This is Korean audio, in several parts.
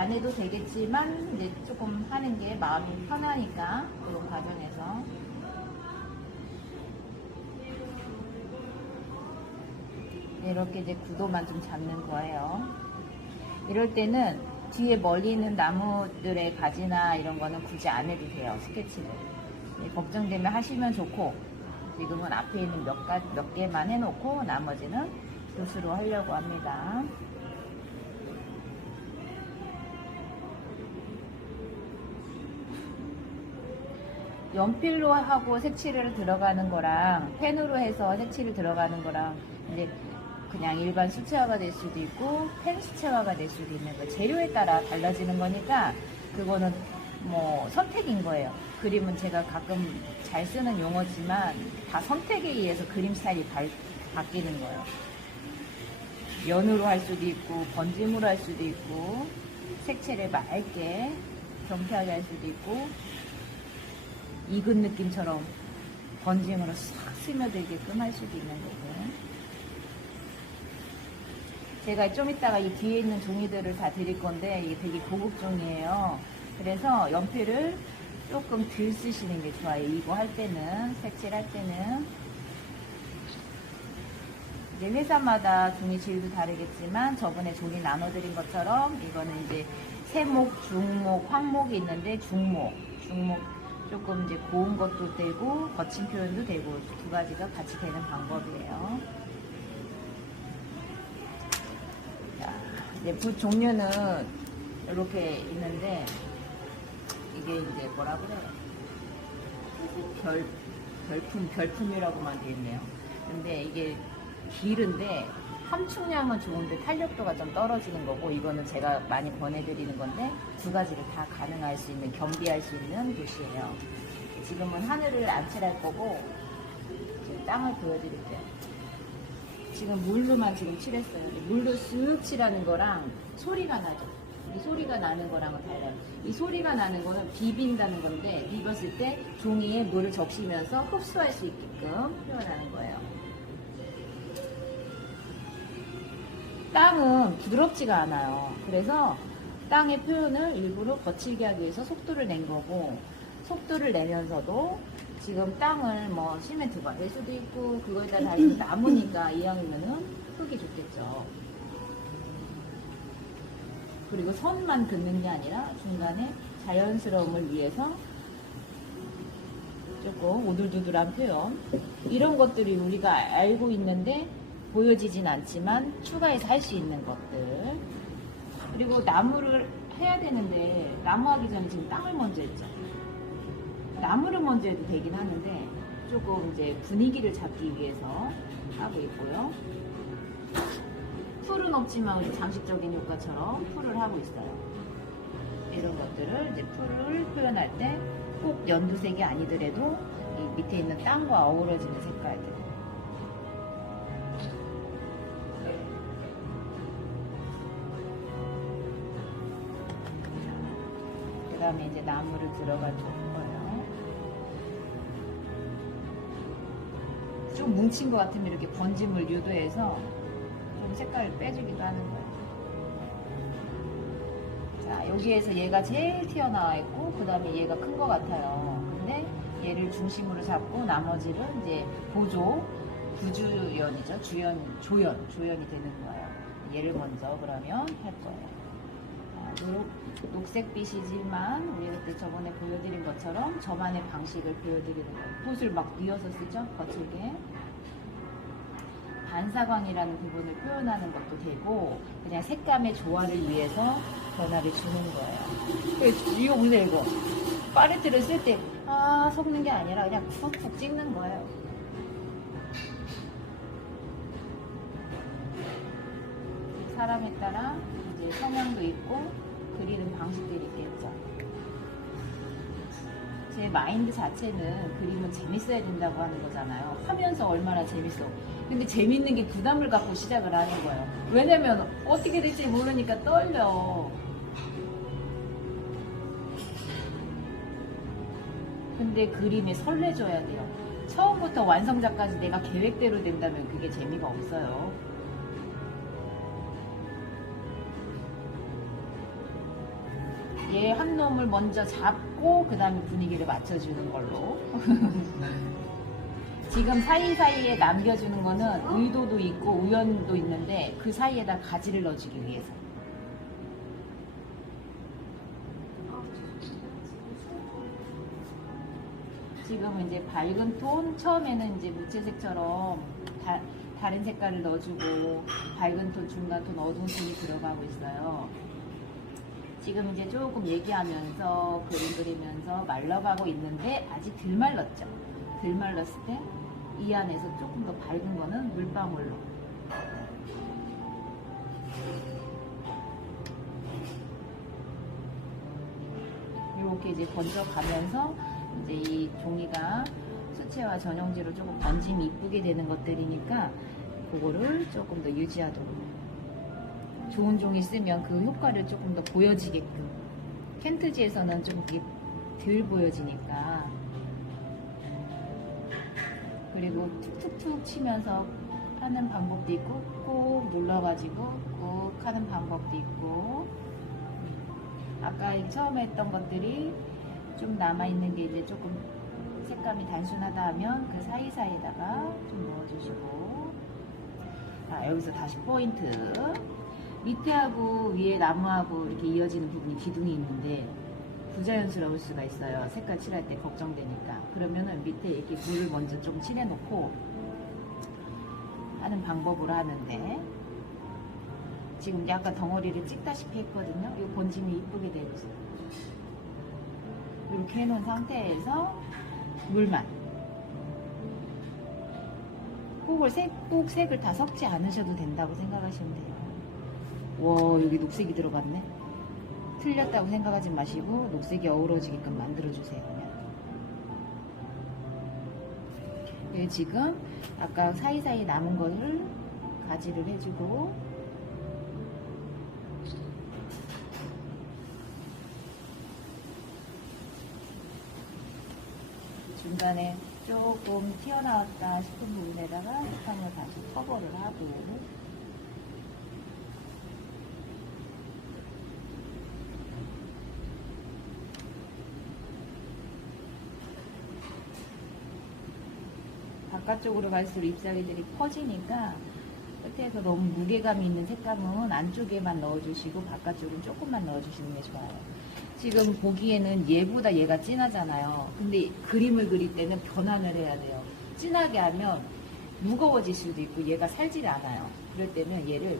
안 해도 되겠지만 이제 조금 하는 게 마음이 편하니까 그런 과정에서 이렇게 이제 구도만 좀 잡는 거예요. 이럴 때는 뒤에 멀리 있는 나무들의 가지나 이런 거는 굳이 안 해도 돼요. 스케치를. 걱정되면 하시면 좋고, 지금은 앞에 있는 몇 개만 해놓고 나머지는 붓으로 하려고 합니다. 연필로 하고 색칠을 들어가는 거랑 펜으로 해서 색칠을 들어가는 거랑 이제 그냥 일반 수채화가 될 수도 있고 펜 수채화가 될 수도 있는 거, 재료에 따라 달라지는 거니까 그거는 뭐 선택인 거예요. 그림은 제가 가끔 잘 쓰는 용어지만 다 선택에 의해서 그림 스타일이 바뀌는 거예요. 연으로 할 수도 있고 번짐으로 할 수도 있고 색채를 맑게 경쾌하게 할 수도 있고 익은 느낌처럼 번짐으로 싹 스며들게끔 할 수도 있는 거고. 제가 좀 이따가 이 뒤에 있는 종이들을 다 드릴 건데 이게 되게 고급 종이에요. 그래서 연필을 조금 덜 쓰시는 게 좋아요. 이거 할 때는, 색칠할 때는. 이제 회사마다 종이 질도 다르겠지만 저번에 종이 나눠드린 것처럼 이거는 이제 세목, 중목, 황목이 있는데 중목 조금 이제 고운 것도 되고 거친 표현도 되고 두 가지가 같이 되는 방법이에요. 자, 이제 붓 종류는 이렇게 있는데 이게 이제 뭐라 그래요? 별품이라고만 되어 있네요. 근데 이게 길은데 함축량은 좋은데 탄력도가 좀 떨어지는 거고, 이거는 제가 많이 권해드리는 건데 두 가지를 다 가능할 수 있는, 겸비할 수 있는 붓이에요. 지금은 하늘을 안 칠할 거고 지금 땅을 보여드릴게요. 지금 물로만 지금 칠했어요. 물로 쓱 칠하는 거랑 소리가 나죠. 이 소리가 나는 거랑은 달라요. 이 소리가 나는 거는 비빈다는 건데, 비볐을 때 종이에 물을 적시면서 흡수할 수 있게끔 표현하는 거예요. 땅은 부드럽지가 않아요. 그래서 땅의 표현을 일부러 거칠게 하기 위해서 속도를 낸 거고, 속도를 내면서도 지금 땅을 뭐 시멘트가 될 수도 있고 그거에 따라 나무니까 이왕이면은 흙이 좋겠죠. 그리고 선만 긋는 게 아니라 중간에 자연스러움을 위해서 조금 오돌도돌한 표현, 이런 것들이 우리가 알고 있는데 보여지진 않지만 추가해서 할 수 있는 것들. 그리고 나무를 해야 되는데 나무 하기 전에 지금 땅을 먼저 했죠. 나무를 먼저 해도 되긴 하는데 조금 이제 분위기를 잡기 위해서 하고 있고요. 풀은 없지만 우리 장식적인 효과처럼 풀을 하고 있어요. 이런 것들을 이제 풀을 표현할 때 꼭 연두색이 아니더라도 이 밑에 있는 땅과 어우러지는 색깔들. 그 다음에 이제 나무를 들어가 줄 거예요. 좀 뭉친 것 같으면 이렇게 번짐을 유도해서 좀 색깔을 빼주기도 하는 거예요. 자, 여기에서 얘가 제일 튀어나와 있고 그 다음에 얘가 큰 것 같아요. 근데 얘를 중심으로 잡고 나머지를 이제 부주연이죠. 조연이 되는 거예요. 얘를 먼저 그러면 할 거예요. 녹색빛이지만 우리가 그때 저번에 보여드린 것처럼 저만의 방식을 보여드리는 거예요. 붓을 막 뉘어서 쓰죠. 거칠게. 반사광이라는 부분을 표현하는 것도 되고 그냥 색감의 조화를 위해서 변화를 주는 거예요. 이거 보세요. 이거 팔레트를 쓸 때 섞는 게 아니라 그냥 푹푹 찍는 거예요. 사람에 따라 이제 성향도 있고 그리는 방식들이 있겠죠. 제 마인드 자체는 그림은 재밌어야 된다고 하는 거잖아요. 하면서 얼마나 재밌어. 근데 재밌는 게 부담을 갖고 시작을 하는 거예요. 왜냐면 어떻게 될지 모르니까 떨려. 근데 그림에 설레줘야 돼요. 처음부터 완성작까지 내가 계획대로 된다면 그게 재미가 없어요. 얘 한 놈을 먼저 잡고 그 다음에 분위기를 맞춰주는 걸로. 네. 지금 사이사이에 남겨주는 거는 의도도 있고 우연도 있는데 그 사이에다 가지를 넣어주기 위해서. 지금 이제 밝은 톤, 처음에는 이제 무채색처럼 다른 색깔을 넣어주고 밝은 톤, 중간 톤, 어두운 톤이 들어가고 있어요. 지금 이제 조금 얘기하면서 그림 그리면서 말라가고 있는데 아직 덜 말랐죠. 덜 말랐을 때 이 안에서 조금 더 밝은 거는 물방울로 이렇게 이제 번져가면서 이제 이 종이가 수채화 전용지로 조금 번짐이 이쁘게 되는 것들이니까 그거를 조금 더 유지하도록 좋은 종이 쓰면 그 효과를 조금 더 보여지게끔 켄트지에서는 좀 이게 덜 보여지니까 그리고 툭툭툭 치면서 하는 방법도 있고 꾹 눌러가지고 꾹 하는 방법도 있고 아까 처음에 했던 것들이 좀 남아있는 게 이제 조금 색감이 단순하다 하면 그 사이사이에다가 좀 넣어주시고 여기서 다시 포인트 밑에하고 위에 나무하고 이렇게 이어지는 부분이 기둥이 있는데 부자연스러울 수가 있어요. 색깔 칠할 때 걱정되니까. 그러면은 밑에 이렇게 물을 먼저 좀 칠해놓고 하는 방법으로 하는데 지금 약간 덩어리를 찍다시피 했거든요. 이 번짐이 이쁘게 되고 있어요. 이렇게 해놓은 상태에서 물만 꼭 색을 다 섞지 않으셔도 된다고 생각하시면 돼요. 와, 여기 녹색이 들어갔네. 틀렸다고 생각하지 마시고 녹색이 어우러지게끔 만들어주세요. 네, 지금 아까 사이사이 남은 거를 가지를 해주고 중간에 조금 튀어나왔다 싶은 부분에다가 색감을 다시 커버를 하고 바깥쪽으로 갈수록 잎사귀들이 커지니까 끝에서 너무 무게감이 있는 색감은 안쪽에만 넣어주시고 바깥쪽은 조금만 넣어주시는 게 좋아요. 지금 보기에는 얘보다 얘가 진하잖아요. 근데 그림을 그릴 때는 변환을 해야 돼요. 진하게 하면 무거워질 수도 있고 얘가 살질 않아요. 그럴 때는 얘를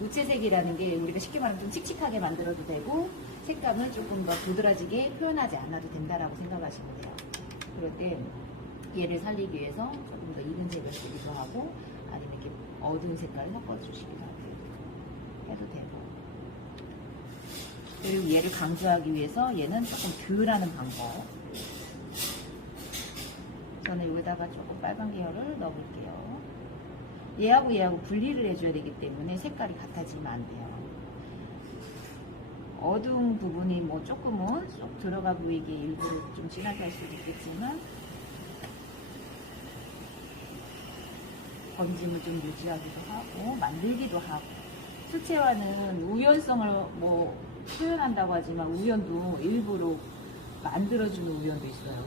무채색이라는 게 우리가 쉽게 말하면 좀 칙칙하게 만들어도 되고 색감을 조금 더 도드라지게 표현하지 않아도 된다라고 생각하시면 돼요. 그럴 때 얘를 살리기 위해서 조금 더 익은 색을 쓰기도 하고 아니면 이렇게 어두운 색깔을 섞어주시기도 하고 해도 되고 그리고 얘를 강조하기 위해서 얘는 조금 덜 하는 방법 저는 여기다가 조금 빨간 계열을 넣어볼게요. 얘하고 분리를 해줘야 되기 때문에 색깔이 같아지면 안 돼요. 어두운 부분이 뭐 조금은 쏙 들어가 보이게 일부러 좀 진하게 할 수도 있겠지만 번짐을 좀 유지하기도 하고 만들기도 하고 수채화는 우연성을 뭐 표현한다고 하지만 우연도 일부러 만들어주는 우연도 있어요.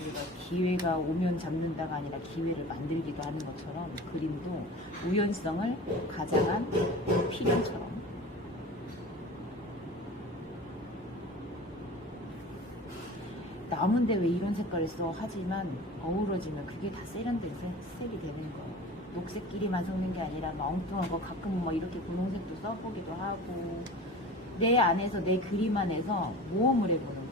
우리가 기회가 오면 잡는다가 아니라 기회를 만들기도 하는 것처럼 그림도 우연성을 가장한 필연처럼 남은데 왜 이런 색깔을 써? 하지만 어우러지면 그게 다 세련된 색이 되는 거예요. 녹색끼리만 섞는 게 아니라 막 엉뚱한 거 가끔은 뭐 이렇게 분홍색도 써보기도 하고 내 안에서 내 그림 안에서 모험을 해보는 거예요.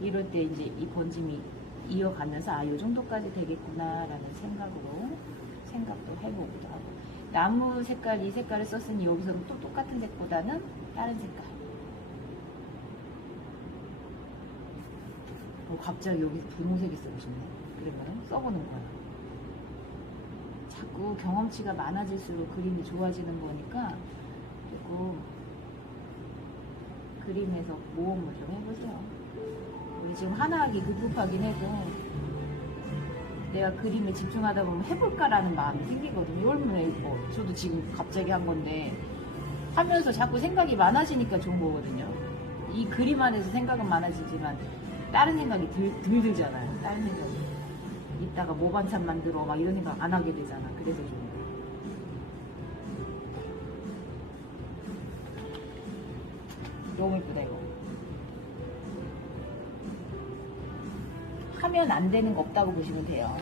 이럴 때 이제 이 번짐이 이어가면서 요 정도까지 되겠구나 라는 생각도 해보기도 하고 나무 색깔 이 색깔을 썼으니 여기서는 또 똑같은 색보다는 다른 색깔 갑자기 여기서 분홍색이 쓰고 싶네. 그러면 써보는 거야. 자꾸 경험치가 많아질수록 그림이 좋아지는 거니까 조금 그림에서 모험을 좀 해보세요. 우리 좀 하나하기 급급하긴 해도 내가 그림에 집중하다 보면 해볼까라는 마음이 생기거든요. 얼마나 예뻐. 저도 지금 갑자기 한 건데 하면서 자꾸 생각이 많아지니까 좋은 거거든요. 이 그림 안에서 생각은 많아지지만 다른 생각이 덜 들잖아요. 다른 생각이. 이따가 뭐 반찬 만들어 막 이런 생각 안 하게 되잖아. 그래서 좋은 거예요. 너무 예쁘다 이거. 하면 안 되는 거 없다고 보시면 돼요.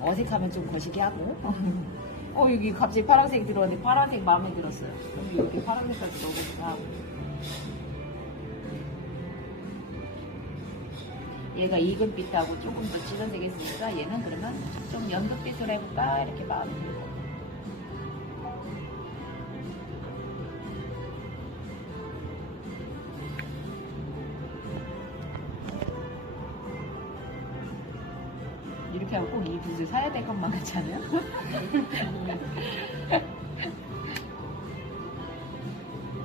어색하면 좀 거시기 하고. 여기 갑자기 파란색 들어왔는데 파란색 마음에 들었어요. 그럼 이렇게 파란색까지 넣어보기도 하고. 얘가 이금빛하고 조금 더 진한색 했으니까 얘는 그러면 좀 연두빛으로 해볼까 이렇게 마음이 들고. 이렇게 하고 꼭 이 붓을 사야 될 것만 같지 않아요?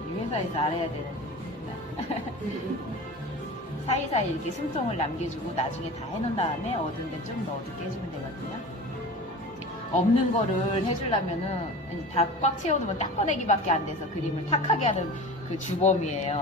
이 회사에서 알아야 되는 사이사이 이렇게 숨통을 남겨주고 나중에 다 해놓은 다음에 얻은데 좀 더 어둡게 해주면 되거든요. 없는 거를 해주려면은 다 꽉 채워두면 딱 꺼내기밖에 안 돼서 그림을 탁하게 하는 그 주범이에요.